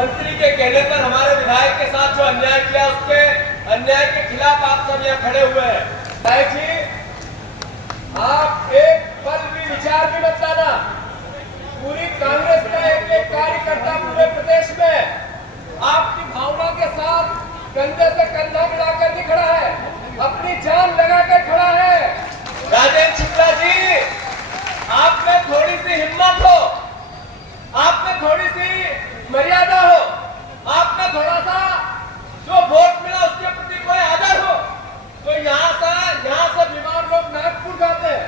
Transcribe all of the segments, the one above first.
मंत्री के कहने पर हमारे विधायक के साथ जो अन्याय किया, उसके अन्याय के खिलाफ आप सब यहाँ खड़े हुए हैं। विधायक जी, आप एक पल भी विचार भी मत लाना। पूरी कांग्रेस का एक एक कार्यकर्ता पूरे प्रदेश में आपकी भावना के साथ कंधे से कंधा मिलाकर भी खड़ा है, अपनी जान लगाकर खड़ा है। राजेंद्र शुक्ला जी, आप में थोड़ी सी हिम्मत हो, आप में थोड़ी सी मर्यादा हो, आप में थोड़ा सा जो वोट मिला उसके प्रति कोई आदर हो, तो यहाँ से बीमार लोग नागपुर जाते हैं,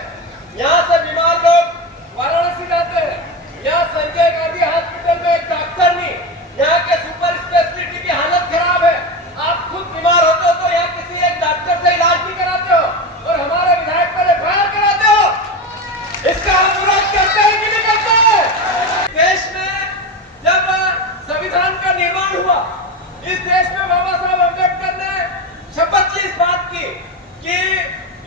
यहाँ से बीमार लोग वाराणसी जाते हैं, यहाँ संजय गांधी हॉस्पिटल में एक डॉक्टर नहीं, यहाँ के सुपर स्पेशलिटी की हालत खराब है। आप खुद बीमार होते हो तो यहाँ किसी एक डॉक्टर से इलाज नहीं कराते हो और हमारे विधायक पर एफआईआर कराते हो। इसका हम विरोध करते हैं कि नहीं करते हैं? देश में जब संविधान का निर्माण हुआ, इस देश में बाबा साहब अम्बेडकर ने शपथ ली इस बात की कि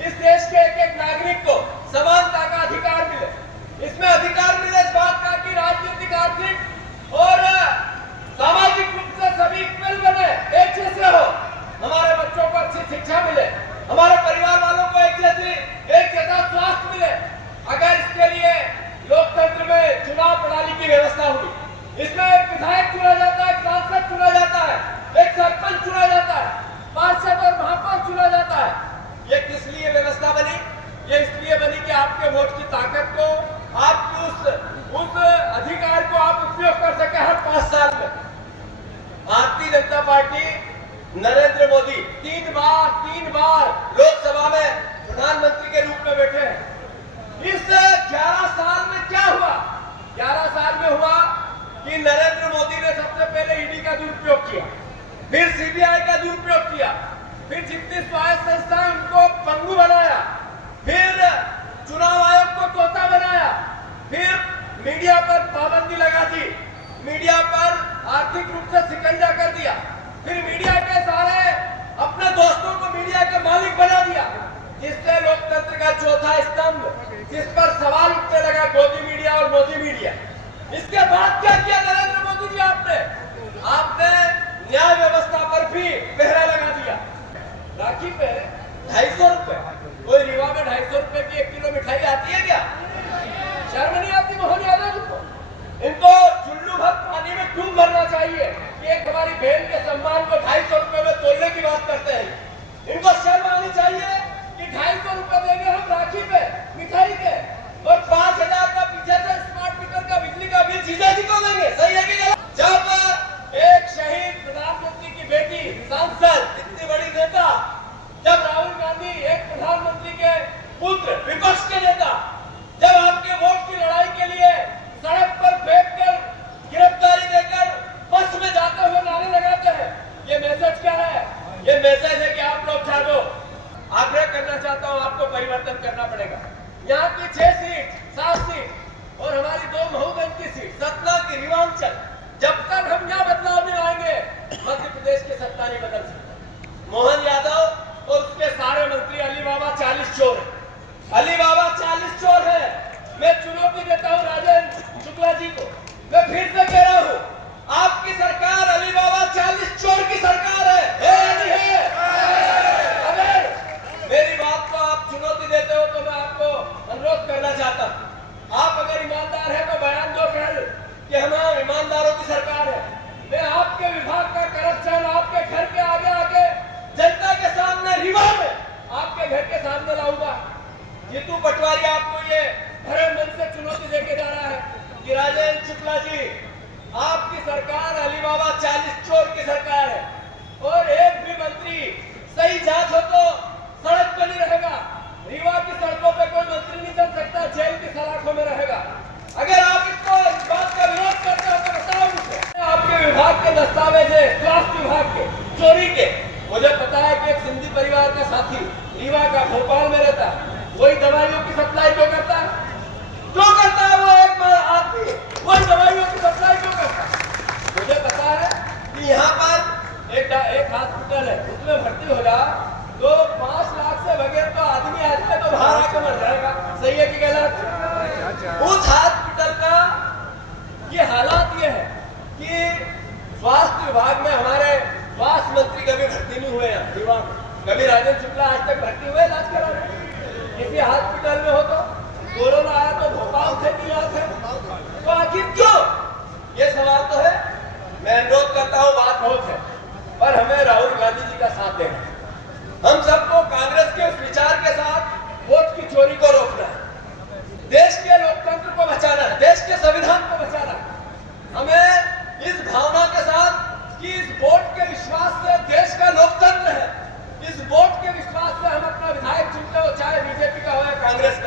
इस देश के एक एक नागरिक को समानता का अधिकार मिले। इसमें अधिकार मिले इस बात का कि राजनीतिक, आर्थिक और सामाजिक रूप से सभी इक्वल बने, एक जैसे हो, हमारे बच्चों को अच्छी शिक्षा मिले, हमारे परिवार वालों को एक जैसा स्वास्थ्य मिले। अगर इसके लिए लोकतंत्र में चुनाव प्रणाली की व्यवस्था हुई, इसमें एक विधायक चुना जाता है, एक सांसद चुना जाता है, एक सरपंच चुना जाता है, पार्षद और महापौर चुना जाता है। ये किस लिए व्यवस्था बनी? ये इसलिए बनी कि आपके वोट की ताकत को, आपकी उस अधिकार को आप उपयोग कर सके हर 5 साल में। भारतीय जनता पार्टी, नरेंद्र मोदी 3 बार लोकसभा में प्रधानमंत्री के रूप में बैठे हैं। इस 11 साल में क्या हुआ? 11 साल में हुआ कि नरेंद्र मोदी ने सबसे पहले ईडी का दुरुपयोग किया, फिर सीबीआई का दुरुपयोग किया, फिर जितनी स्वायत्त संस्थाएं उनको पंगु बनाया, फिर चुनाव आयोग को तोता बनाया, फिर मीडिया पर पाबंदी लगा दी, मीडिया पर आर्थिक रूप से शिकंजा कर दिया, फिर मीडिया के सारे अपने दोस्तों को मीडिया के मालिक बना दिया, जिससे लोकतंत्र का चौथा स्तंभ, जिस पर सवाल उठने लगा, गोदी मीडिया और मोदी मीडिया। इसके बाद क्या किया नरेंद्र मोदी जी? आपने न्याय व्यवस्था पर भी पहरा लगा दिया। राखी पे 250 रुपए, कोई रीवा में 250 रुपए की 1 किलो मिठाई आती है क्या? शर्म नहीं आती मोहन यादव को? इनको चुल्लू भर पानी में क्यों मरना चाहिए कि एक हमारी बहन के सम्मान को 250 रुपए में तोड़ने की बात करते हैं। इनको शर्म आनी चाहिए कि 250 रुपए देंगे हम राखी पे मिठाई के, और 5000 का पीछे से स्मार्ट मीटर का बिजली का बिल जीजा जी को देंगे। सही है कि गलत? जब एक शहीद प्रधानमंत्री की बेटी, सांसद, इतनी बड़ी नेता, जब राहुल गांधी एक प्रधानमंत्री के पुत्र, विपक्ष के नेता, जब आपके वोट की लड़ाई के लिए सड़क पर फेंक कर, गिरफ्तारी देकर बस में जाते हुए नारे लगाते हैं, ये मैसेज क्या है? ये मैसेज है कि आप लोग जागो। आग्रह करना चाहता हूं, आपको परिवर्तन करना पड़ेगा। यहाँ की 6 सीट, 7 सीट और हमारी 2 महोगंज की सीट, सतना की, रिवांचल, जब तक हम यहाँ बदलाव नहीं लाएंगे, मध्य प्रदेश की सत्ता नहीं बदल सकती। मोहन यादव और उसके सारे मंत्री अली बाबा 40 चोर है। अली बाबा 40 चोर है। मैं चुनौती देता हूँ राजेंद्र शुक्ला जी को, मैं फिर से कह रहा हूँ, आपकी सरकार अली बाबा 40 चोर की सरकार है नहीं है? अगर मेरी बात को आप चुनौती देते हो तो मैं आपको अनुरोध करना चाहता हूँ, आप अगर ईमानदार है तो बयान दो कल कि हम ईमानदारों की सरकार है। मैं आपके विभाग का करप्शन आपके घर के आगे आके जनता के सामने, रीवा में आपके घर के सामने लाऊंगा। जीतू पटवारी आपको ये भरे मन से चुनौती देके जा रहा है कि राजेंद्र शुक्ला जी, आपकी सरकार अली बाबा 40 चोर की सरकार है, और एक भी मंत्री सही जांच हो तो सड़क पर नहीं रहेगा। रीवा की सड़कों पे कोई मंत्री नहीं चल सकता, जेल की सलाखों में रहेगा। अगर आप इस बात का विरोध करते हो तो बताओ मुझे। आपके विभाग के दस्तावेज है, स्वास्थ्य विभाग के चोरी के, मुझे पता है कि एक सिंधी परिवार का साथी रीवा का, भोपाल में रहता है, वही दवाइयों की सप्लाई क्यों करता है? क्यों करता है? वो एक आदमी वही दवाइयों की सप्लाई क्यों करता है? मुझे पता है कि यहाँ पर एक हॉस्पिटल है, उसमें भर्ती हो जा तो 5 लाख से बगैर तो आदमी आ जाए तो बाहर आकर मर जाएगा। सही है कि गलत? उस हॉस्पिटल का ये हालात ये है कि स्वास्थ्य विभाग में हमारे स्वास्थ्य मंत्री कभी भर्ती नहीं हुए हैं युवा में। कभी राजेंद्र शुक्ला आज तक भर्ती हुए इलाज करा रहे किसी हॉस्पिटल में हो तो कोरोना आया तो भोपाल से नहीं आते तो आखिर क्यों? ये सवाल तो है। मैं अनुरोध करता हूँ, बात बहुत है पर हमें राहुल गांधी जी का साथ देना